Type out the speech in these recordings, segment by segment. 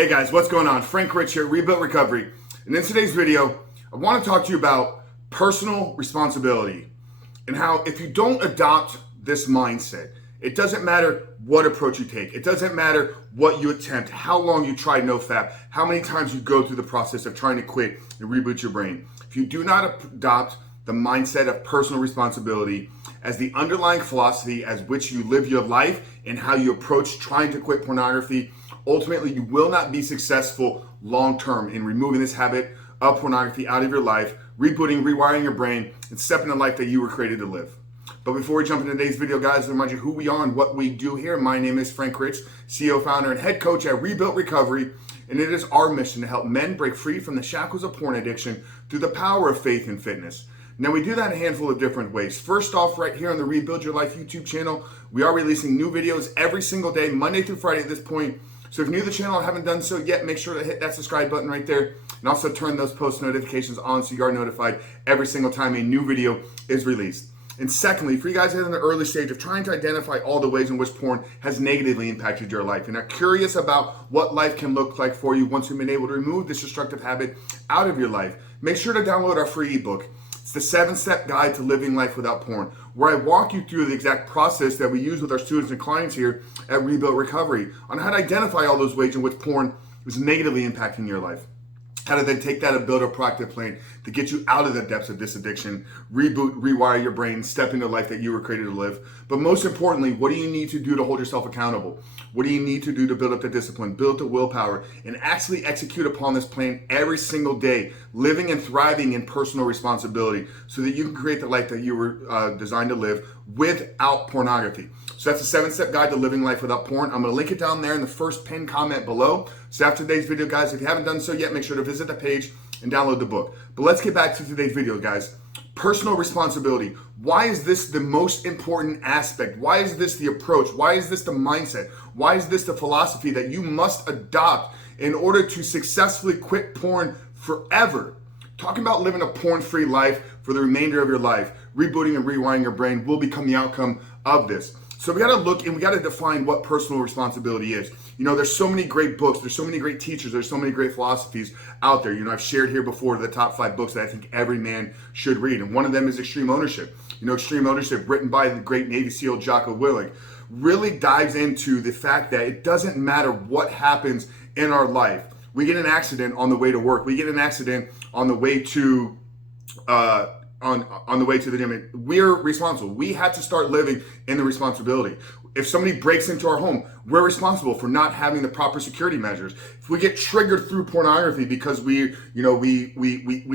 Hey guys, what's going on? Frank Rich here, Rebuilt Recovery. And in today's video, I want to talk to you about personal responsibility and how if you don't adopt this mindset, it doesn't matter what approach you take. It doesn't matter what you attempt, how long you try nofap, how many times you go through the process of trying to quit and reboot your brain. If you do not adopt the mindset of personal responsibility as the underlying philosophy as which you live your life and how you approach trying to quit pornography, ultimately you will not be successful long-term in removing this habit of pornography out of your life, rebooting, rewiring your brain, and stepping the life that you were created to live. But before we jump into today's video, guys, to remind you who we are and what we do here. My name is Frank Rich, CEO, founder, and head coach at Rebuilt Recovery, and it is our mission to help men break free from the shackles of porn addiction through the power of faith and fitness. Now, we do that in a handful of different ways. First off, right here on the Rebuild Your Life YouTube channel, we are releasing new videos every single day, Monday through Friday at this point. So if you're new to the channel and haven't done so yet, make sure to hit that subscribe button right there and also turn those post notifications on so you are notified every single time a new video is released. And secondly, for you guys that are in the early stage of trying to identify all the ways in which porn has negatively impacted your life and are curious about what life can look like for you once you've been able to remove this destructive habit out of your life, make sure to download our free ebook. It's the 7-step guide to living life without porn, where I walk you through the exact process that we use with our students and clients here at Rebuilt Recovery on how to identify all those ways in which porn is negatively impacting your life. How to then take that and build a proactive plan to get you out of the depths of this addiction, reboot, rewire your brain, step into the life that you were created to live. But most importantly, what do you need to do to hold yourself accountable? What do you need to do to build up the discipline, build the willpower, and actually execute upon this plan every single day, living and thriving in personal responsibility so that you can create the life that you were designed to live without pornography. So that's a 7-step guide to living life without porn. I'm going to link it down there in the first pinned comment below. So after today's video, guys, if you haven't done so yet, make sure to visit the page and download the book. But let's get back to today's video, guys. Personal responsibility. Why is this the most important aspect? Why is this the approach? Why is this the mindset? Why is this the philosophy that you must adopt in order to successfully quit porn forever? Talking about living a porn-free life for the remainder of your life, rebooting and rewiring your brain will become the outcome of this. So we got to look and we got to define what personal responsibility is. You know, there's so many great books, there's so many great teachers, there's so many great philosophies out there. You know, I've shared here before the top 5 books that I think every man should read. And one of them is Extreme Ownership. You know, Extreme Ownership, written by the great Navy SEAL Jocko Willink, really dives into the fact that it doesn't matter what happens in our life. We get an accident on the way to work. We get an accident on the way to on the way to the gym. We're responsible. We have to start living in the responsibility. If somebody breaks into our home, we're responsible for not having the proper security measures. If we get triggered through pornography because we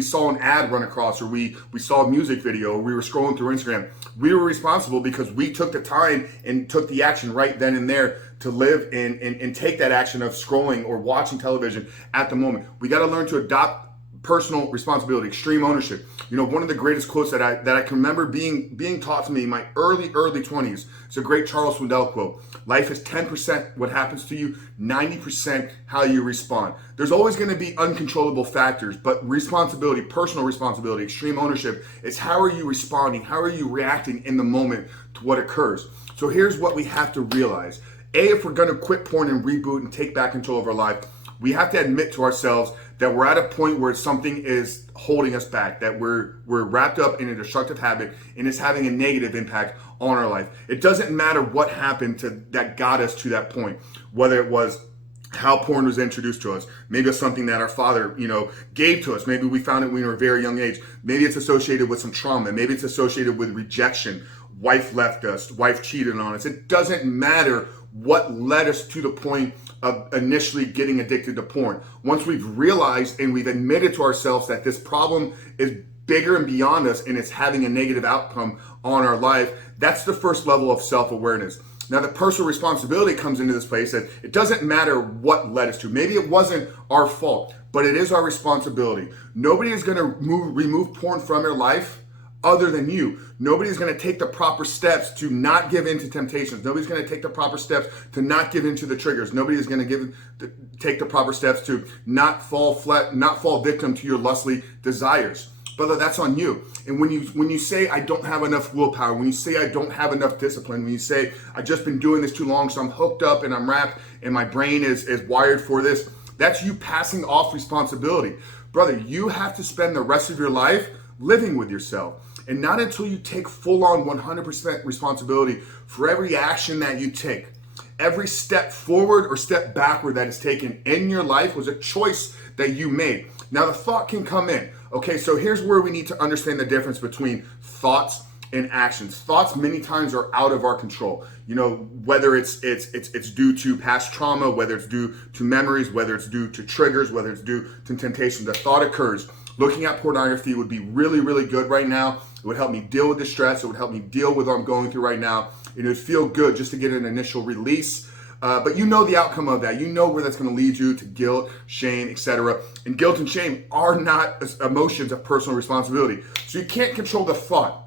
saw an ad run across, or we saw a music video, or we were scrolling through Instagram, we were responsible because we took the time and took the action right then and there to live and take that action of scrolling or watching television at the moment. We got to learn to adopt personal responsibility, extreme ownership. You know, one of the greatest quotes that I can remember being taught to me in my early 20s. It's a great Charles Swindoll quote. Life is 10% what happens to you, 90% how you respond. There's always going to be uncontrollable factors, but responsibility, personal responsibility, extreme ownership is how are you responding? How are you reacting in the moment to what occurs? So here's what we have to realize. If we're going to quit porn and reboot and take back control of our life, we have to admit to ourselves that we're at a point where something is holding us back, that we're wrapped up in a destructive habit and it's having a negative impact on our life. It doesn't matter what happened that got us to that point, whether it was how porn was introduced to us. Maybe it's something that our father, gave to us. Maybe we found it when we were a very young age. Maybe it's associated with some trauma. Maybe it's associated with rejection. Wife left us, wife cheated on us. It doesn't matter what led us to the point of initially getting addicted to porn. Once we've realized and we've admitted to ourselves that this problem is bigger and beyond us and it's having a negative outcome on our life, that's the first level of self-awareness. Now, the personal responsibility comes into this place that it doesn't matter what led us to. Maybe it wasn't our fault, but it is our responsibility. Nobody is going to remove porn from your life other than you. Nobody's going to take the proper steps to not give in to temptations. Nobody's going to take the proper steps to not give in to the triggers. Nobody is going to take the proper steps to not fall victim to your lustly desires. Brother, that's on you. And when you say I don't have enough willpower, when you say I don't have enough discipline, when you say I've just been doing this too long, so I'm hooked up and I'm wrapped and my brain is wired for this, That's you passing off responsibility. Brother, you have to spend the rest of your life living with yourself. And not until you take full-on 100% responsibility for every action that you take. Every step forward or step backward that is taken in your life was a choice that you made. Now the thought can come in. Okay, so here's where we need to understand the difference between thoughts and actions. Thoughts many times are out of our control. You know, whether it's due to past trauma, whether it's due to memories, whether it's due to triggers, whether it's due to temptation. The thought occurs. Looking at pornography would be really, really good right now. It would help me deal with the stress. It would help me deal with what I'm going through right now. It would feel good just to get an initial release. But you know the outcome of that. You know where that's going to lead you to guilt, shame, etc. And guilt and shame are not emotions of personal responsibility. So you can't control the thought.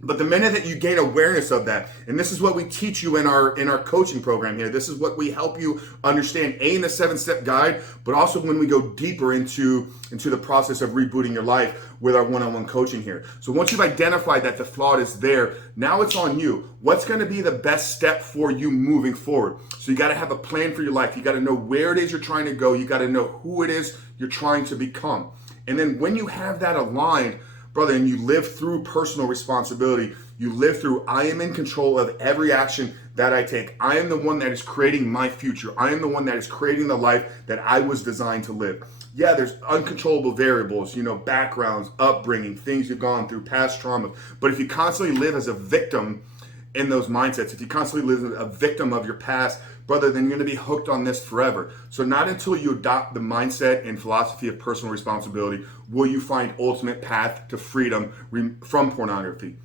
But the minute that you gain awareness of that, and this is what we teach you in our coaching program here, this is what we help you understand, in the 7-step guide, but also when we go deeper into the process of rebooting your life with our one-on-one coaching here. So once you've identified that the thought is there, now it's on you. What's going to be the best step for you moving forward? So you got to have a plan for your life. You got to know where it is you're trying to go. You got to know who it is you're trying to become. And then when you have that aligned, brother, and you live through personal responsibility, you live through, I am in control of every action that I take. I am the one that is creating my future. I am the one that is creating the life that I was designed to live. Yeah, there's uncontrollable variables, you know, backgrounds, upbringing, things you've gone through, past trauma. But if you constantly live as a victim in those mindsets, if you constantly live as a victim of your past, brother, then you're going to be hooked on this forever. So not until you adopt the mindset and philosophy of personal responsibility will you find ultimate path to freedom from pornography.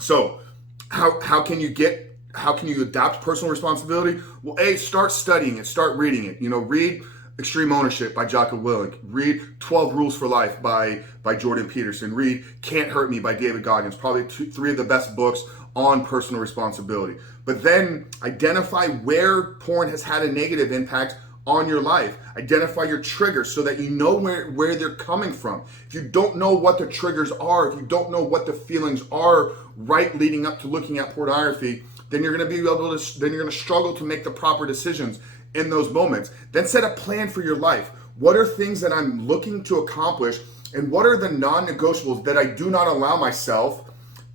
So how can you adopt personal responsibility? Well, start studying it, start reading it. You know, read Extreme Ownership by Jocko Willink. Read 12 Rules for Life by Jordan Peterson. Read Can't Hurt Me by David Goggins. Probably 3 of the best books on personal responsibility. But then identify where porn has had a negative impact on your life. Identify your triggers so that you know where they're coming from. If you don't know what the triggers are, if you don't know what the feelings are right leading up to looking at pornography, then you're going to struggle to make the proper decisions in those moments. Then set a plan for your life. What are things that I'm looking to accomplish, and what are the non-negotiables that I do not allow myself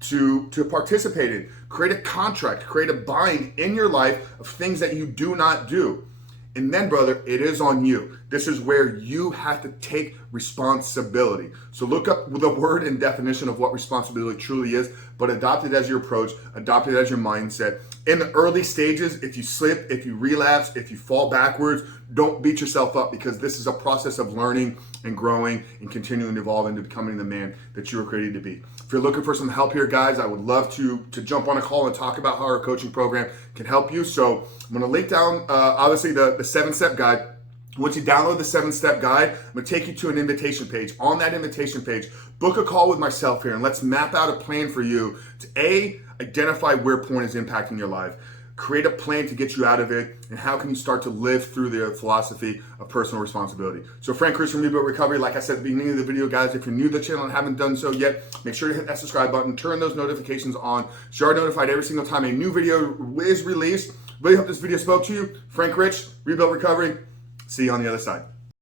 to participate in? Create a contract, create a bind in your life of things that you do not do. And then, brother, it is on you. This is where you have to take responsibility. So look up the word and definition of what responsibility truly is, but adopt it as your approach, adopt it as your mindset. In the early stages, if you slip, if you relapse, if you fall backwards, don't beat yourself up, because this is a process of learning and growing and continuing to evolve into becoming the man that you were created to be. If you're looking for some help here, guys, I would love to jump on a call and talk about how our coaching program can help you. So I'm going to link down, obviously, the 7-step guide. Once you download the 7-step guide, I'm going to take you to an invitation page. On that invitation page, book a call with myself here, and let's map out a plan for you to identify where porn is impacting your life, create a plan to get you out of it, and how can you start to live through the philosophy of personal responsibility. So Frank Chris from Ebook Recovery. Like I said at the beginning of the video, guys, if you're new to the channel and haven't done so yet, make sure to hit that subscribe button, turn those notifications on so you're notified every single time a new video is released. Really hope this video spoke to you. Frank Rich, Rebuilt Recovery. See you on the other side.